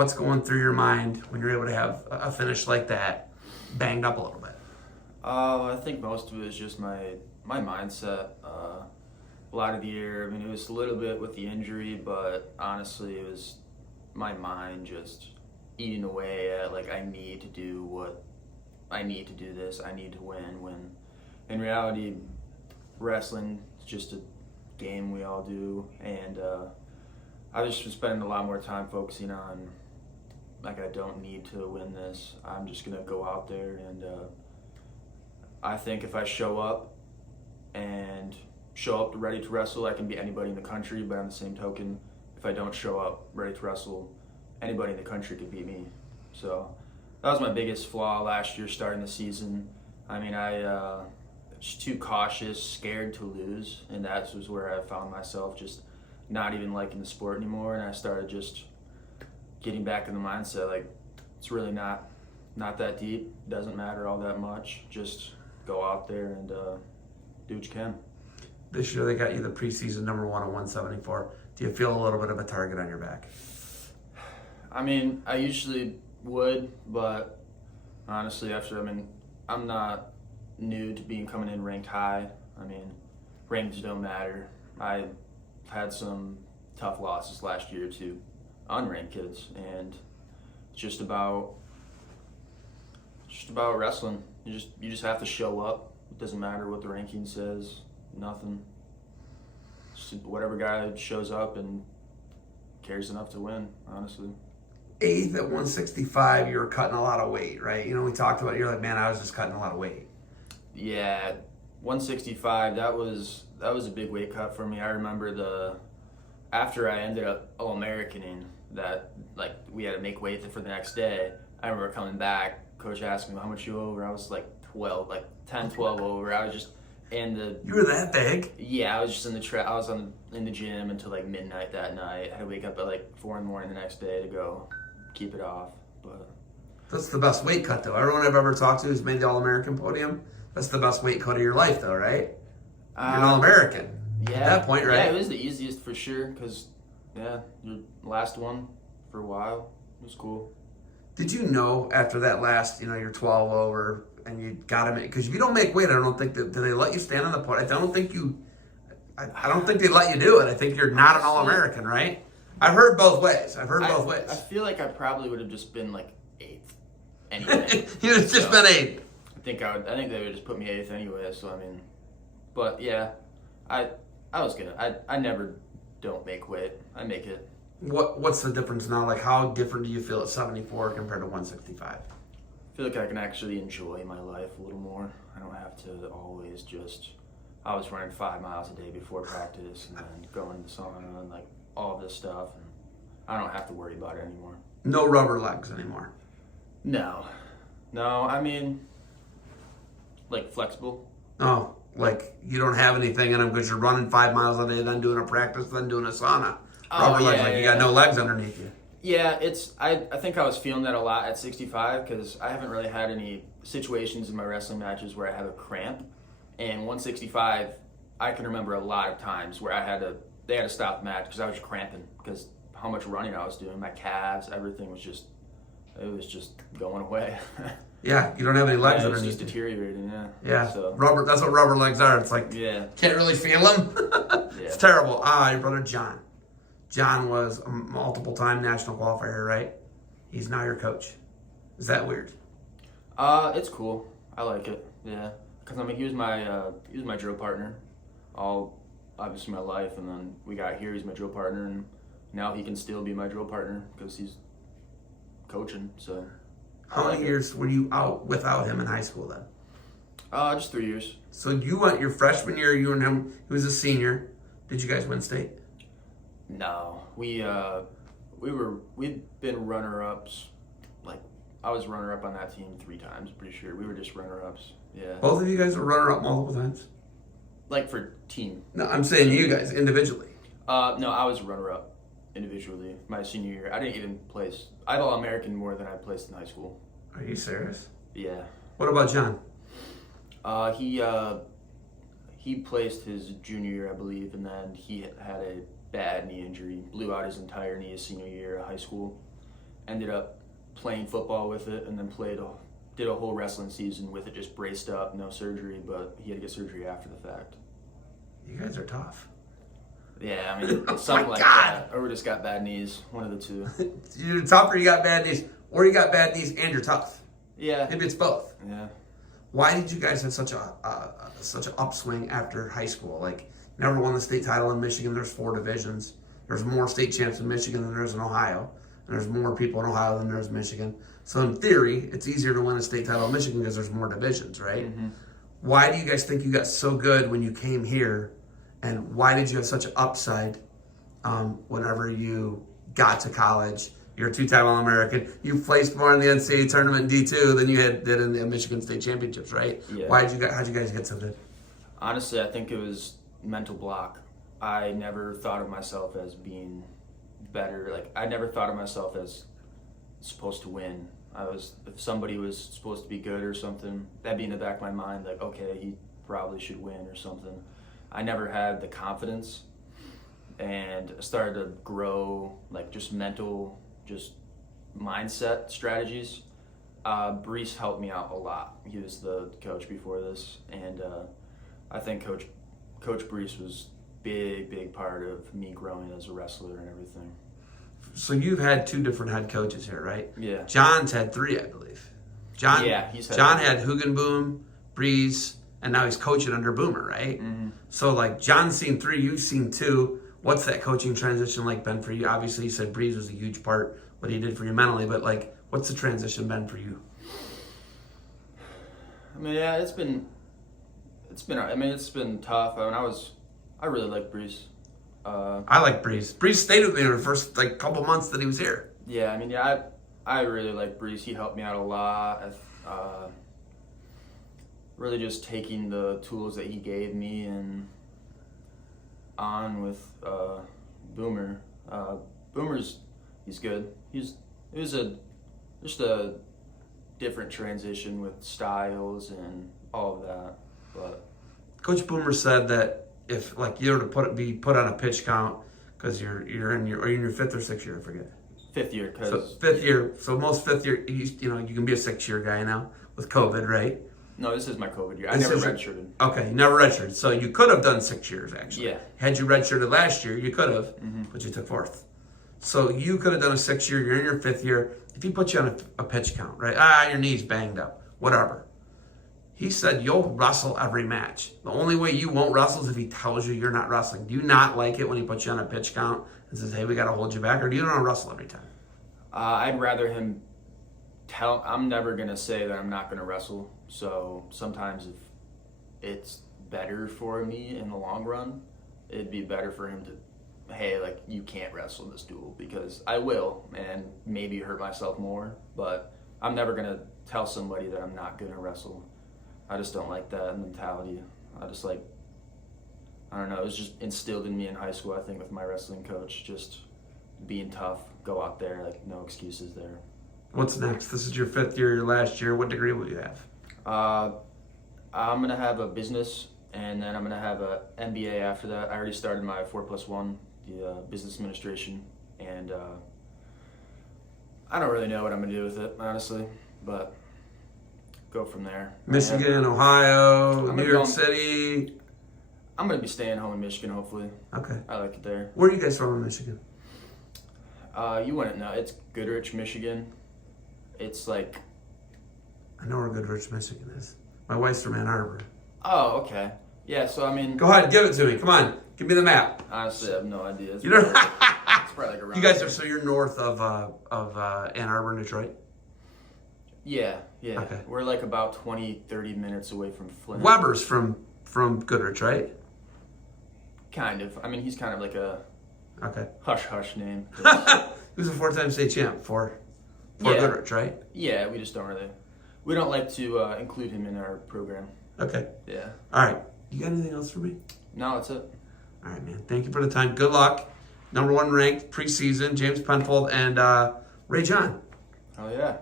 what's going through your mind when you're able to have a finish like that, banged up a little bit? I think most of it is just my mindset. A lot of the year, I mean, it was a little bit with the injury, but honestly, it was my mind just eating away at, like, I need to do this, I need to win, when in reality, wrestling is just a game we all do, and I just was spending a lot more time focusing on, like, I don't need to win this, I'm just going to go out there, and I think if I show up ready to wrestle, I can beat anybody in the country, but on the same token, if I don't show up ready to wrestle, anybody in the country could beat me. So that was my biggest flaw last year starting the season. I mean, I was too cautious, scared to lose, and that was where I found myself just not even liking the sport anymore, and I started just getting back in the mindset, like, it's really not that deep, doesn't matter all that much, just go out there and do what you can. This year they got you the preseason number 1 at 174. Do you feel a little bit of a target on your back? I mean, I usually would, but honestly, I'm not new to coming in ranked high. I mean, ranks don't matter. I had some tough losses last year to unranked kids, and it's just about wrestling. You just have to show up. It doesn't matter what the ranking says. Nothing. Just whatever guy shows up and cares enough to win, honestly. 8th at 165, you were cutting a lot of weight, right? You know, we talked about it. You're like, man, I was just cutting a lot of weight. Yeah, 165, that was a big weight cut for me. I remember after I ended up All-Americaning, that, like, we had to make weight for the next day. I remember coming back, coach asking me how much you over. I was like 10, 12 over. I was just You were that big? Yeah, I was just in the gym until like midnight that night. I had to wake up at like 4 a.m. the next day to go keep it off. But that's the best weight cut, though. Everyone I've ever talked to who's made the All-American podium, that's the best weight cut of your life, though, right? You're an All-American. Yeah. At that point, right? Yeah, it was the easiest for sure, because, yeah, your last one for a while. It was cool. Did you know after that last, you're 12 over and you got to make, because if you don't make weight, I don't think do they let you stand on the podium? I don't think they let you do it. I think you're not an All-American, right? I've heard both ways. I feel like I probably would have just been like 8th anyway. You'd have just been 8th. I think they would just put me 8th anyway, so I mean, but yeah, I never don't make weight. I make it. What's the difference now? Like, how different do you feel at 74 compared to 165? I feel like I can actually enjoy my life a little more. I don't have to always I was running 5 miles a day before practice and then going to the sauna and like all this stuff, and I don't have to worry about it anymore. No rubber legs anymore. No, I mean, like flexible. Oh, like you don't have anything in them because you're running 5 miles a day, then doing a practice, then doing a sauna. Rubber legs, like you got no legs underneath you. Yeah, I think I was feeling that a lot at 65 because I haven't really had any situations in my wrestling matches where I have a cramp. And 165, I can remember a lot of times where they had to stop the match because I was cramping because how much running I was doing, my calves, everything was just going away. Yeah, you don't have any legs underneath. It's just deteriorating, yeah. Yeah, so. That's what rubber legs are. It's like, yeah. Can't really feel them. Yeah. It's terrible. Your brother John. John was a multiple-time national qualifier, right? He's now your coach. Is that weird? It's cool. I like it. Yeah, because I mean, he was my drill partner, obviously my life, and then we got here. He's my drill partner, and now he can still be my drill partner because he's coaching. So. How many years were you out without him in high school then? Just 3 years. So you went your freshman year. You and him. He was a senior. Did you guys win state? No, we'd been runner-ups. Like, I was runner-up on that team 3 times. Pretty sure we were just runner-ups. Yeah. Both of you guys were runner-up multiple times. Like for team. No, I'm saying you guys individually. No, I was runner-up individually my senior year. I didn't even place. I have All-American more than I placed in high school. Are you serious? Yeah. What about John? He placed his junior year, I believe, and then he had a bad knee injury, blew out his entire knee his senior year of high school, ended up playing football with it, and then did a whole wrestling season with it, just braced up, no surgery, but he had to get surgery after the fact. You guys are tough. Yeah, I mean, Oh something my like God. that. Or we just got bad knees, one of the two. You're tough or you got bad knees, or you got bad knees and you're tough. Yeah. Maybe it's both. Yeah. Why did you guys have such an upswing after high school? Like, never won the state title in Michigan. There's 4 divisions. There's more state champs in Michigan than there's in Ohio. And there's more people in Ohio than there's in Michigan. So in theory, it's easier to win a state title in Michigan because there's more divisions, right? Mm-hmm. Why do you guys think you got so good when you came here? And why did you have such an upside whenever you got to college? You're a 2-time All-American. You placed more in the NCAA tournament in D2 than you did in the Michigan State Championships, right? Yeah. How'd you guys get so good? Honestly, I think it was mental block. I never thought of myself as being better. Like, I never thought of myself as supposed to win. If somebody was supposed to be good or something, that'd be in the back of my mind, like, okay, he probably should win or something. I never had the confidence, and I started to grow, like, just mental, just mindset strategies. Brees helped me out a lot. He was the coach before this, and I think Coach Brees was big part of me growing as a wrestler and everything. So you've had 2 different head coaches here, right? Yeah. John's had 3, I believe. John had Hugenboom, Breeze, and now he's coaching under Boomer, right? Mm-hmm. So, like, John's seen 3, you've seen 2. What's that coaching transition like been for you? Obviously, you said Breeze was a huge part, what he did for you mentally, but, like, what's the transition been for you? I mean, yeah, it's been tough. I really like Breeze. I like Breeze. Breeze stayed with me in the first, like, couple months that he was here. Yeah, I mean, yeah, I really like Breeze. He helped me out a lot. Really just taking the tools that he gave me and on with Boomer. He's good. It was just a different transition with styles and all of that. But Coach Boomer said that if, like, you were to be put on a pitch count because you're in your 5th or 6th year, I forget. 5th year, So 5th year. So most 5th year, you can be a 6-year guy now with COVID, right? No, this is my COVID year. I never redshirted. Okay, you never redshirted. So you could have done 6 years, actually. Yeah. Had you redshirted last year, you could have, but you took 4th. So you could have done a 6-year. You're in your 5th year. If he put you on a pitch count, right? Your knee's banged up, whatever. He said you'll wrestle every match. The only way you won't wrestle is if he tells you you're not wrestling. Do you not like it when he puts you on a pitch count and says, hey, we got to hold you back? Or do you want to wrestle every time? I'd rather him I'm never going to say that I'm not going to wrestle. So sometimes if it's better for me in the long run, it'd be better for him to, hey, like, you can't wrestle this duel, because I will and maybe hurt myself more. But I'm never going to tell somebody that I'm not going to wrestle. I just don't like that mentality. I don't know, it was just instilled in me in high school, I think, with my wrestling coach, just being tough, go out there, like, no excuses there. What's next? This is your 5th year, your last year. What degree will you have? I'm going to have a business, and then I'm going to have a MBA after that. I already started my 4+1, the business administration, and I don't really know what I'm going to do with it, honestly, but go from there. Michigan, Ohio, New York City. I'm going to be staying home in Michigan, hopefully. Okay. I like it there. Where are you guys from in Michigan? You wouldn't know. It's Goodrich, Michigan. It's like... I know where Goodrich, Michigan is. My wife's from Ann Arbor. Oh, okay. Yeah, so I mean... Go ahead, give it to me. Come on. Give me the map. Honestly, I have no idea. It's You know, probably like around you guys there. so you're north of Ann Arbor and Detroit? Yeah. Okay. We're like about 20, 30 minutes away from Flint. Weber's from Goodrich, right? Kind of. I mean, he's kind of like a Okay. hush-hush name. He was a 4-time state champ for Yeah. Goodrich, right? Yeah, we just don't really... We don't like to include him in our program. Okay. Yeah. All right. You got anything else for me? No, that's it. All right, man. Thank you for the time. Good luck. #1 ranked preseason, James Penfold and Ray John. Oh, yeah.